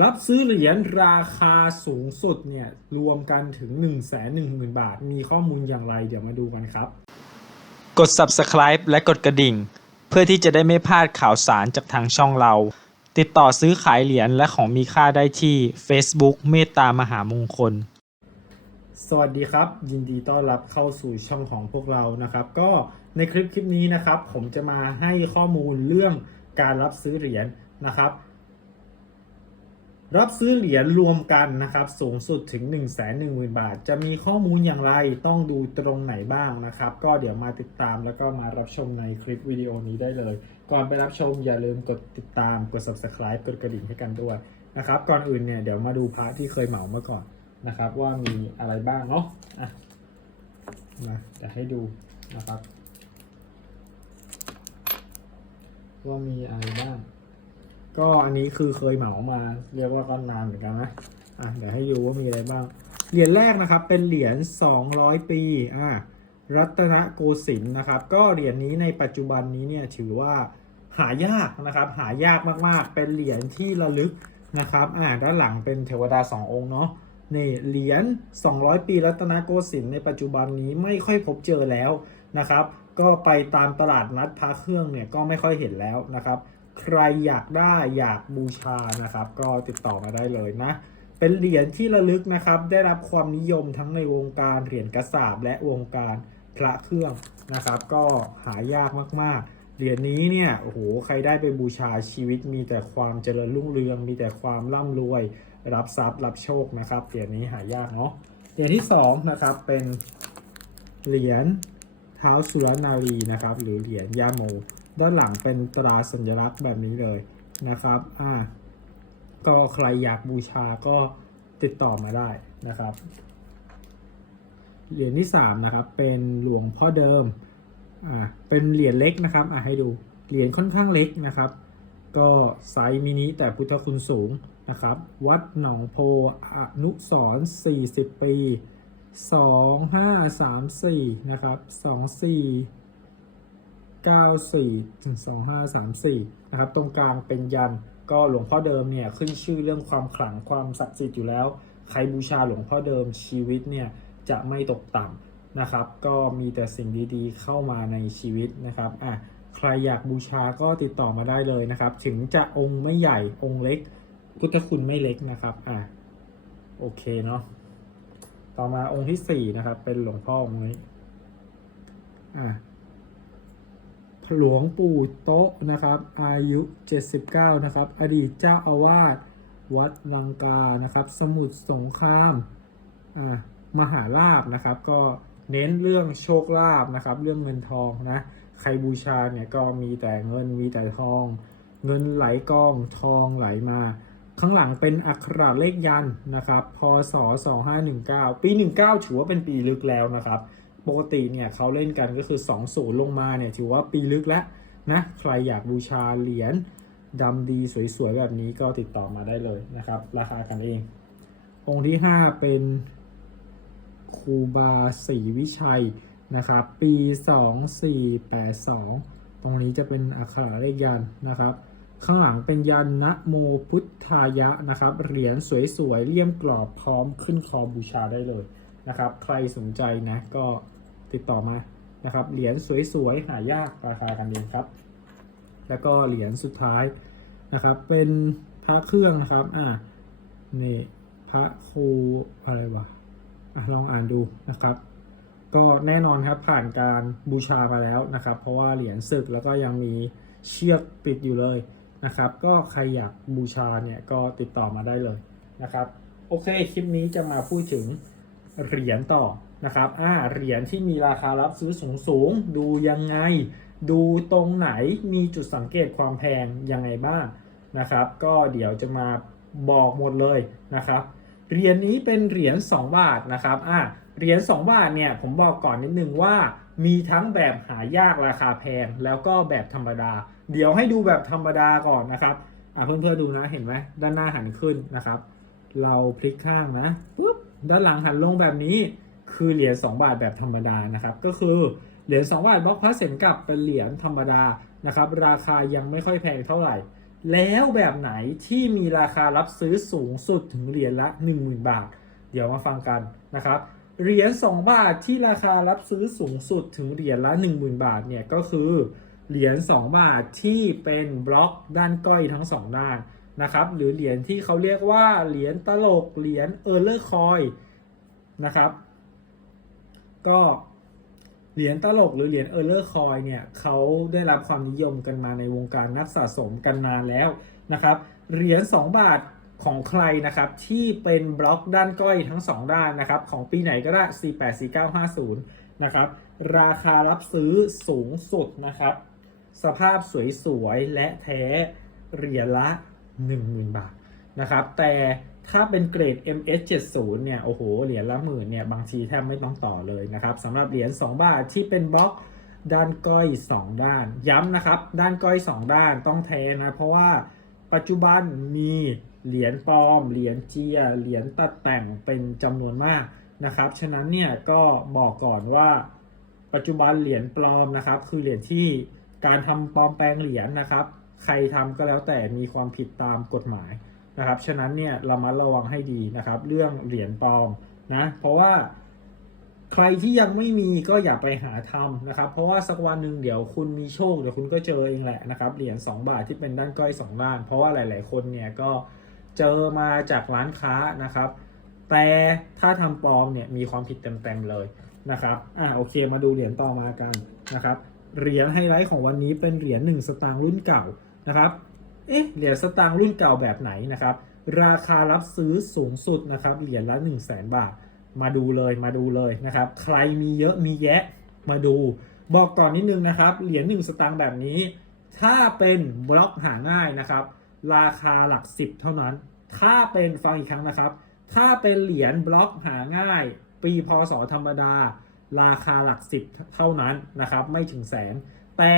รับซื้อเหรียญราคาสูงสุดเนี่ยรวมกันถึง 1 1 0 0 0 0 บาท มีข้อมูลอย่างไรเดี๋ยวมาดูกันครับ กด subscribe และกดกระดิ่ง เพื่อที่จะได้ไม่พลาดข่าวสารจากทางช่องเรา ติดต่อซื้อขายเหรียญและของมีค่าได้ที่ Facebook เมตตามหามงคล สวัสดีครับ ยินดีต้อนรับเข้าสู่ช่องของพวกเรานะครับ ก็ในคลิปคลิปนี้นะครับ ผมจะมาให้ข้อมูลเรื่องการรับซื้อเหรียญนะครับ รับซื้อเหรียญรวมกันนะครับ สูงสุดถึง 1 1 0 0 0 0 บาท จะมีข้อมูลอย่างไรต้องดูตรงไหนบ้างนะครับ ก็เดี๋ยวมาติดตามแล้วก็มารับชมในคลิปวิดีโอนี้ได้เลย ก่อนไปรับชมอย่าลืมกดติดตามกด subscribe กดกระดิ่งให้กันด้วยนะครับ ก่อนอื่นเนี่ยเดี๋ยวมาดูพระที่เคยเหมาเมื่อก่อนนะครับ ว่ามีอะไรบ้างเนาะอะมาเดี๋ยวให้ดูนะครับ ว่ามีอะไรบ้าง ก็อันนี้คือเคยเหมามา เรียกว่าก็นานเหมือนกันนะอะเดี๋ยวให้ดูว่ามีอะไรบ้าง เหรียญแรกนะครับเป็นเหรียญ 200 ปีอะรัตนโกสินทร์นะครับ ก็เหรียญนี้ในปัจจุบันนี้เนี่ยถือว่าหายากนะครับ หายากมากๆ เป็นเหรียญที่ระลึกนะครับอ่าด้านหลังเป็นเทวดาสององค์เนาะนี่เหรียญ 200 ปีรัตนโกสินทร์ในปัจจุบันนี้ไม่ค่อยพบเจอแล้วนะครับ ก็ไปตามตลาดนัดพระเครื่องเนี่ยก็ไม่ค่อยเห็นแล้วนะครับ ใครอยากได้อยากบูชานะครับ ก็ติดต่อมาได้เลยนะ เป็นเหรียญที่ระลึกนะครับ ได้รับความนิยมทั้งในวงการเหรียญกระสาบและวงการพระเครื่องนะครับ ก็หายากมากๆเหรียญนี้เนี่ยโอ้โหใครได้ไปบูชาชีวิตมีแต่ความเจริญรุ่งเรือง มีแต่ความร่ำรวย รับทรัพย์รับโชคนะครับเหรียญนี้หายากเนาะเหรียญที่สองนะครับเป็นเหรียญเท้าสุรนารีนะครับ หรือเหรียญย่าโม ด้านหลังเป็นตราสัญลักษณ์แบบนี้เลยนะครับ อ่า ก็ใครอยากบูชาก็ติดต่อมาได้นะครับเหรียญที่3นะครับเป็นหลวงพ่อเดิม อ่า เป็นเหรียญเล็กนะครับ อ่าให้ดู เหรียญค่อนข้างเล็กนะครับ ก็ไซส์มินิแต่พุทธคุณสูงนะครับ วัดหนองโพอนุสร40 ปี 2534 นะครับ 24 94ถึง2534นะครับตรงกลางเป็นยันก็หลวงพ่อเดิมเนี่ยขึ้นชื่อเรื่องความขลังความศักดิ์สิทธิ์อยู่แล้ว ใครบูชาหลวงพ่อเดิมชีวิตเนี่ยจะไม่ตกต่ำนะครับ ก็มีแต่สิ่งดีๆ เข้ามาในชีวิตนะครับอะใครอยากบูชาก็ติดต่อมาได้เลยนะครับ ถึงจะองค์ไม่ใหญ่องค์เล็ก พุทธคุณไม่เล็กนะครับอะโอเคเนาะต่อมาองค์ที่สี่นะครับเป็นหลวงพ่อองค์นี้อะ หลวงปู่โต๊ะนะครับ อายุ 79 นะครับ อดีตเจ้าอาวาสวัดลังกานะครับ สมุทรสงครามมหาลาบนะครับ ก็เน้นเรื่องโชคลาภนะครับ เรื่องเงินทองนะ ใครบูชาเนี่ยก็มีแต่เงินมีแต่ทอง เงินไหลกองทองไหลมา ข้างหลังเป็นอักขระเลขยันนะครับ พศ 2519 ปี 19 ถือว่าเป็นปีลึกแล้วนะครับ ปกติเนี่ยเขาเล่นกันก็คือ2 0ลงมาเนี่ยถือว่าปีลึกแล้วนะใครอยากบูชาเหรียญดำดีสวยๆแบบนี้ก็ติดต่อมาได้เลยนะครับ ราคากันเอง องค์ที่ 5 เป็นครูบาศรีวิชัยนะครับปี 2482 ตรงนี้จะเป็นอักขระเลขยันนะครับ ข้างหลังเป็นยันนะโมพุทธายะนะครับ เหรียญสวยๆเลี่ยมกรอบพร้อมขึ้นคอบูชาได้เลยนะครับ ใครสนใจนะก็ ติดต่อมานะครับ เหรียญสวยๆหายากราคากันเองครับ แล้วก็เหรียญสุดท้ายนะครับ เป็นพระเครื่องนะครับ อ่า นี่พระครูอะไรวะอะลองอ่านดูนะครับ ก็แน่นอนครับผ่านการบูชามาแล้วนะครับ เพราะว่าเหรียญศึกแล้วก็ยังมีเชือกปิดอยู่เลยนะครับ ก็ใครอยากบูชาเนี่ยก็ติดต่อมาได้เลยนะครับ โอเค คลิปนี้จะมาพูดถึงเหรียญต่อ นะครับอ่าเหรียญที่มีราคารับซื้อสูงสูงดูยังไง ดูตรงไหนมีจุดสังเกตความแพงยังไงบ้างนะครับ ก็เดี๋ยวจะมาบอกหมดเลยนะครับเหรียญนี้เป็นเหรียญ2บาทนะครับอ่าเหรียญ2บาทเนี่ยผมบอกก่อนนิดนึงว่ามีทั้งแบบหายากราคาแพงแล้วก็แบบธรรมดา เดี๋ยวให้ดูแบบธรรมดาก่อนนะครับอ่าเพื่อนๆดูนะเห็นไหมด้านหน้าหันขึ้นนะครับ เราพลิกข้างนะปุ๊บด้านหลังหันลงแบบนี้ คือเหรียญ2บาทแบบธรรมดานะครับก็คือเหรียญ2บาทบล็อกพระเซนกับเป็นเหรียญธรรมดานะครับราคายังไม่ค่อยแพงเท่าไหร่ แล้วแบบไหนที่มีราคารับซื้อสูงสุดถึงเหรียญละ 10,000 บาท เดี๋ยวมาฟังกันนะครับเหรียญ2บาทที่ราคารับซื้อสูงสุดถึงเหรียญละ 10,000 บาทเนี่ยก็คือเหรียญ2บาทที่เป็นบล็อกด้านก้อยทั้งสองด้านนะครับหรือเหรียญที่เขาเรียกว่าเหรียญตลกเหรียญเออร์เลอร์คอยนะครับ ก็เหรียญตลกหรือเหรียญเออร์เลอร์คอยเนี่ยเขาได้รับความนิยมกันมาในวงการนักสะสมกันนานแล้วนะครับเหรียญ2 บาทของใครนะครับที่เป็นบล็อกด้านก้อยทั้ง 2 ด้านนะครับของปีไหนก็ได้ 484950นะครับราคารับซื้อสูงสุดนะครับสภาพสวยๆและแท้เหรียญละ 10,000 บาทนะครับแต่ ถ้าเป็นเกรด MS70 เนี่ย โอ้โห เหรียญละหมื่นเนี่ย บางทีแทบไม่ต้องต่อเลยนะครับสำหรับเหรียญ 2 บาทที่เป็นบล็อกด้านก้อย 2 ด้าน ย้ำนะครับ ด้านก้อย 2 ด้านต้องแท้นะ เพราะว่าปัจจุบันมีเหรียญปลอม เหรียญเจีย เหรียญตัดแต่งเป็นจำนวนมากนะครับ ฉะนั้นเนี่ยก็บอกก่อนว่า ปัจจุบันเหรียญปลอมนะครับ คือเหรียญที่การทำปลอมแปลงเหรียญนะครับ ใครทำก็แล้วแต่มีความผิดตามกฎหมาย นะครับ ฉะนั้นเนี่ยเรามาระวังให้ดีนะครับ เรื่องเหรียญปลอมนะ เพราะว่าใครที่ยังไม่มีก็อย่าไปหาทำนะครับ เพราะว่าสักวันหนึ่งเดี๋ยวคุณมีโชคเดี๋ยวคุณก็เจอเองแหละนะครับ เหรียญ2บาทที่เป็นด้านก้อย2ด้าน เพราะว่าหลาย ๆ คนเนี่ยก็เจอมาจากร้านค้านะครับ แต่ถ้าทำปลอมเนี่ยมีความผิดเต็ม ๆ เลยนะครับ อ่าโอเคมาดูเหรียญต่อมากันนะครับ เหรียญไฮไลท์ของวันนี้เป็นเหรียญ1สตางค์รุ่นเก่านะครับ เอ๊ะเหรียญสตางค์รุ่นเก่าแบบไหนนะครับ ราคารับซื้อสูงสุดนะครับเหรียญละ 1 0 0 0 0แบาท มาดูเลยมาดูเลยนะครับ ใครมีเยอะมีแยะมาดู บอกก่อนนิดนึงนะครับ เหรียญ1สตางค์แบบนี้ ถ้าเป็นบล็อกหาง่ายนะครับ ราคาหลัก 10 เท่านั้น ถ้าเป็นฟังอีกครั้งนะครับ ถ้าเป็นเหรียญบล็อกหาง่าย ปีพศธรรมดา ราคาหลัก 10 เท่านั้นนะครับ ไม่ถึงแสนแต่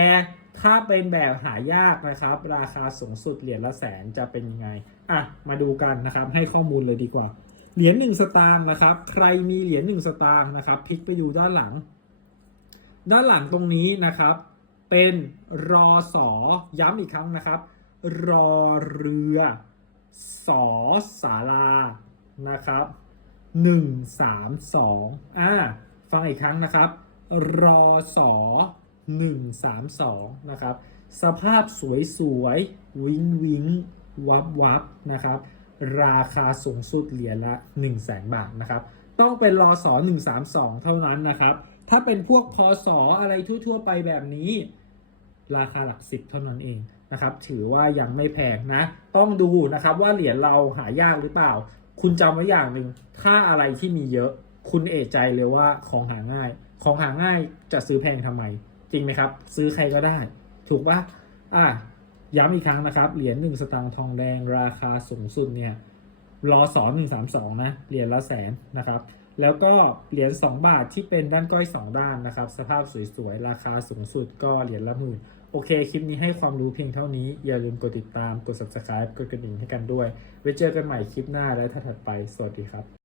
ถ้าเป็นแบบหายากนะครับ ราคาสูงสุดเหรียญละแสนจะเป็นยังไง อะ มาดูกันนะครับ ให้ข้อมูลเลยดีกว่า เหรียญ1สตางค์นะครับ ใครมีเหรียญ1สตางค์นะครับ พลิกไปอยู่ด้านหลัง ด้านหลังตรงนี้นะครับ เป็นรอสอย้ำอีกครั้งนะครับ รอเรือสอสารานะครับหนึ่งสามสองอ่า ฟังอีกครั้งนะครับ รอสอ หนึ่งสามสองนะครับ สภาพสวยสวยๆวิงวิงวับวับนะครับ ราคาสูงสุดเหรียญละ 1 0 0 0 0แสนบาทนะครับ ต้องเป็นรอสอ132 เท่านั้นนะครับ ถ้าเป็นพวกพอสออะไรทั่ว ๆ ไปแบบนี้ ราคาหลักสิบเท่านั้นเองนะครับ ถือว่ายังไม่แพงนะ ต้องดูนะครับว่าเหรียญเราหายากหรือเปล่า คุณจำไว้อย่างหนึ่ง ถ้าอะไรที่มีเยอะ คุณเอะใจเลยว่าของหาง่าย ของหาง่ายจะซื้อแพงทำไม จริงไหมครับ ซื้อใครก็ได้ ถูกปะอะย้ำอีกครั้งนะครับ เหรียญ1สตางค์ทองแดงราคาสูงสุดเนี่ยรอสอ132นะ เหรียญละแสนนะครับ แล้วก็เหรียญ2บาทที่เป็นด้านก้อย2ด้านนะครับ สภาพสวยๆ ราคาสูงสุดก็เหรียญละหมื่นโอเค คลิปนี้ให้ความรู้เพียงเท่านี้ อย่าลืมกดติดตาม กด subscribe กดกระดิ่งให้กันด้วย ไว้เจอกันใหม่คลิปหน้าและถัดไป สวัสดีครับ